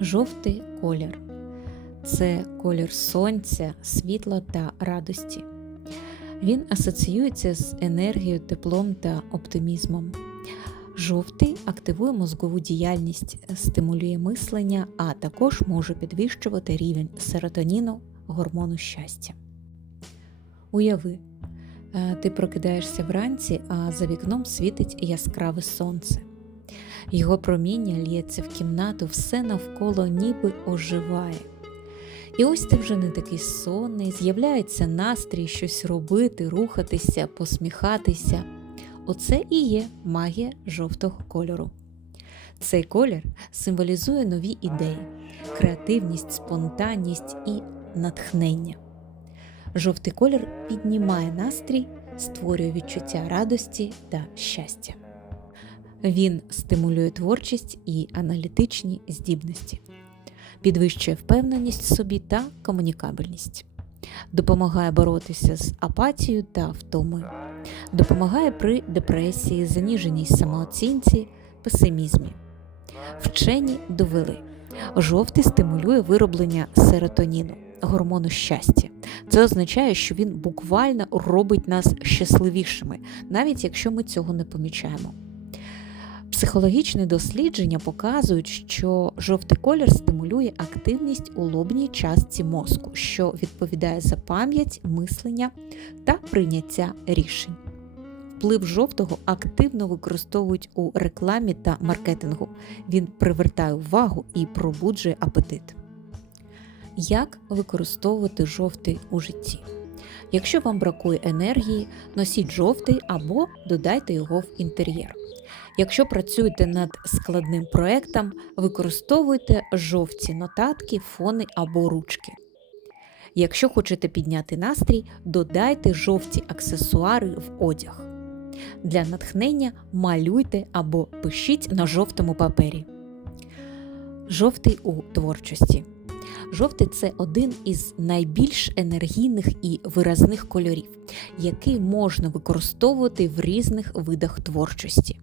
Жовтий колір це колір сонця, світла та радості. Він асоціюється з енергією, теплом та оптимізмом. Жовтий активує мозкову діяльність, стимулює мислення, а також може підвищувати рівень серотоніну, гормону щастя. Уяви, е, ти прокидаєшся вранці, а за вікном світить яскраве сонце. Його проміння лється в кімнату, все навколо ніби оживає. І ось ти вже не такий сонний, з'являється настрій щось робити, рухатися, посміхатися. Оце і є магія жовтого кольору. Цей колір символізує нові ідеї, креативність, спонтанність і натхнення. Жовтий колір піднімає настрій, створює відчуття радості та щастя. Він стимулює творчість і аналітичні здібності, підвищує впевненість в собі та комунікабельність, допомагає боротися з апатією та втомою, допомагає при депресії, заніженій самооцінці, песимізмі. Вчені довели, жовтий стимулює вироблення серотоніну, гормону щастя. Це означає, що він буквально робить нас щасливішими, навіть якщо ми цього не помічаємо. Психологічні дослідження показують, що жовтий колір стимулює активність у лобній частці мозку, що відповідає за пам'ять, мислення та прийняття рішень. Вплив жовтого активно використовують у рекламі та маркетингу. Він привертає увагу і пробуджує апетит. Як використовувати жовтий у житті? Якщо вам бракує енергії, носіть жовтий або додайте його в інтер'єр. Якщо працюєте над складним проектом, використовуйте жовті нотатки, фони або ручки. Якщо хочете підняти настрій, додайте жовті аксесуари в одяг. Для натхнення малюйте або пишіть на жовтому папері. Жовтий у творчості. Жовтий це один із найбільш енергійних і виразних кольорів, який можна використовувати в різних видах творчості.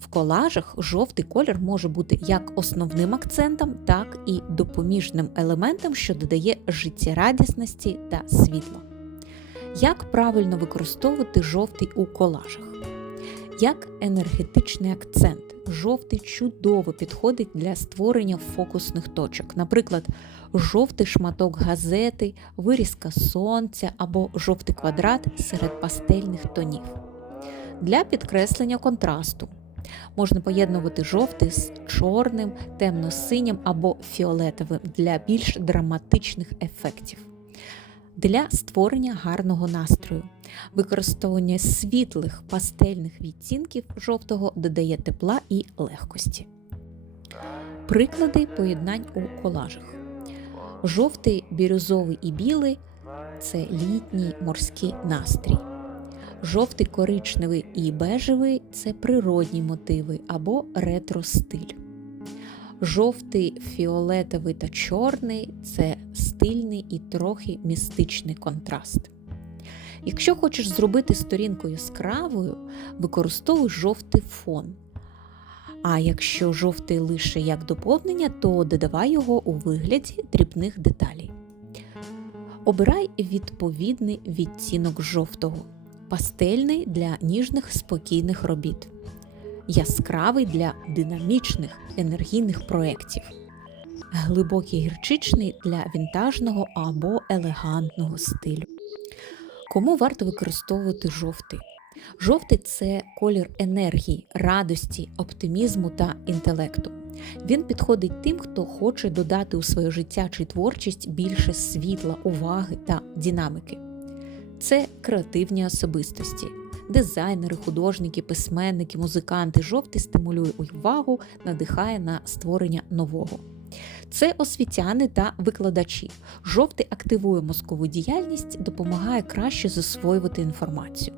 В колажах жовтий колір може бути як основним акцентом, так і допоміжним елементом, що додає життєрадісності та світла. Як правильно використовувати жовтий у колажах? Як енергетичний акцент, жовтий чудово підходить для створення фокусних точок, наприклад, жовтий шматок газети, вирізка сонця або жовтий квадрат серед пастельних тонів. Для підкреслення контрасту можна поєднувати жовтий з чорним, темно-синім або фіолетовим для більш драматичних ефектів. Для створення гарного настрою. Використовування світлих пастельних відтінків жовтого додає тепла і легкості. Приклади поєднань у колажах. Жовтий, бірюзовий і білий це літній морський настрій. Жовтий, коричневий і бежевий це природні мотиви або ретро-стиль. Жовтий, фіолетовий та чорний це стильний і трохи містичний контраст. Якщо хочеш зробити сторінку яскравою, використовуй жовтий фон. А якщо жовтий лише як доповнення, то додавай його у вигляді дрібних деталей. Обирай відповідний відтінок жовтого, пастельний для ніжних спокійних робіт, яскравий для динамічних енергійних проєктів, глибокий гірчичний для вінтажного або елегантного стилю. Кому варто використовувати жовтий? Жовтий це колір енергії, радості, оптимізму та інтелекту. Він підходить тим, хто хоче додати у своє життя чи творчість більше світла, уваги та динаміки. Це креативні особистості, дизайнери, художники, письменники, музиканти. Жовтий стимулює увагу, надихає на створення нового. Це освітяни та викладачі. Жовтий активує мозкову діяльність, допомагає краще засвоювати інформацію.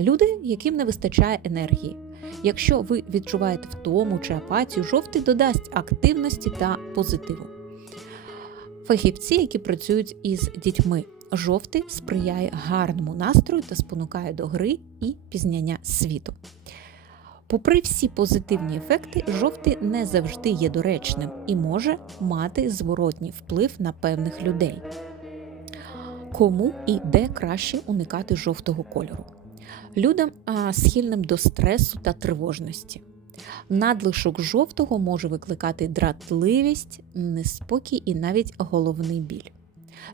Люди, яким не вистачає енергії. Якщо ви відчуваєте втому чи апатію, жовтий додасть активності та позитиву. Фахівці, які працюють із дітьми, жовтий сприяє гарному настрою та спонукає до гри і пізняння світу. Попри всі позитивні ефекти, жовтий не завжди є доречним і може мати зворотній вплив на певних людей. Кому і де краще уникати жовтого кольору? Людям схильним до стресу та тривожності. Надлишок жовтого може викликати дратливість, неспокій і навіть головний біль.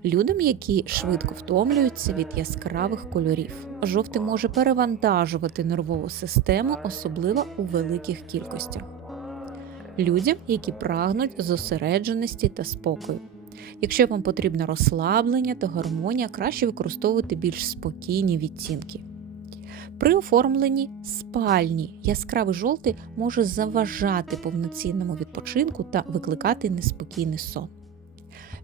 Людям, які швидко втомлюються від яскравих кольорів, жовтий може перевантажувати нервову систему, особливо у великих кількостях. Людям, які прагнуть зосередженості та спокою. Якщо вам потрібно розслаблення та гармонія, краще використовувати більш спокійні відтінки. При оформленні спальні яскравий жовтий може заважати повноцінному відпочинку та викликати неспокійний сон.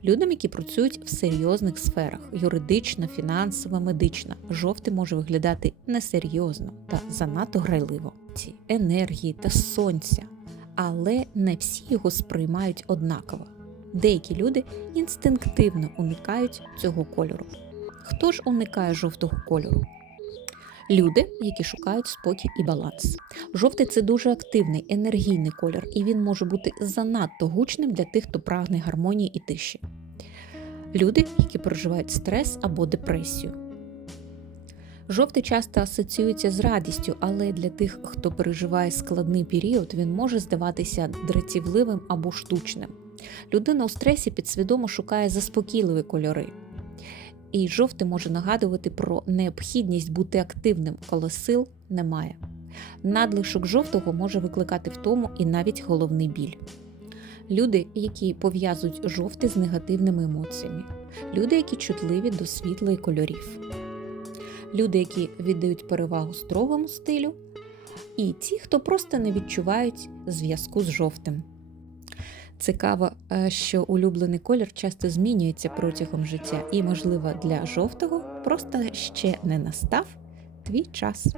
Людям, які працюють в серйозних сферах юридична, фінансова, медична, жовтий може виглядати несерйозно та занадто грайливо. Ці енергії та сонця, але не всі його сприймають однаково. Деякі люди інстинктивно уникають цього кольору. Хто ж уникає жовтого кольору? Люди, які шукають спокій і баланс. Жовтий це дуже активний, енергійний колір, і він може бути занадто гучним для тих, хто прагне гармонії і тиші. Люди, які переживають стрес або депресію. Жовтий часто асоціюється з радістю, але для тих, хто переживає складний період, він може здаватися дратівливим або штучним. Людина у стресі підсвідомо шукає заспокійливі кольори. І жовтий може нагадувати про необхідність бути активним, коли сил немає. Надлишок жовтого може викликати втому і навіть головний біль. Люди, які пов'язують жовтий з негативними емоціями, люди, які чутливі до світла і кольорів, люди, які віддають перевагу строгому стилю, і ті, хто просто не відчувають зв'язку з жовтим. Цікаво, е, що улюблений колір часто змінюється протягом життя, і, можливо, для жовтого просто ще не настав твій час.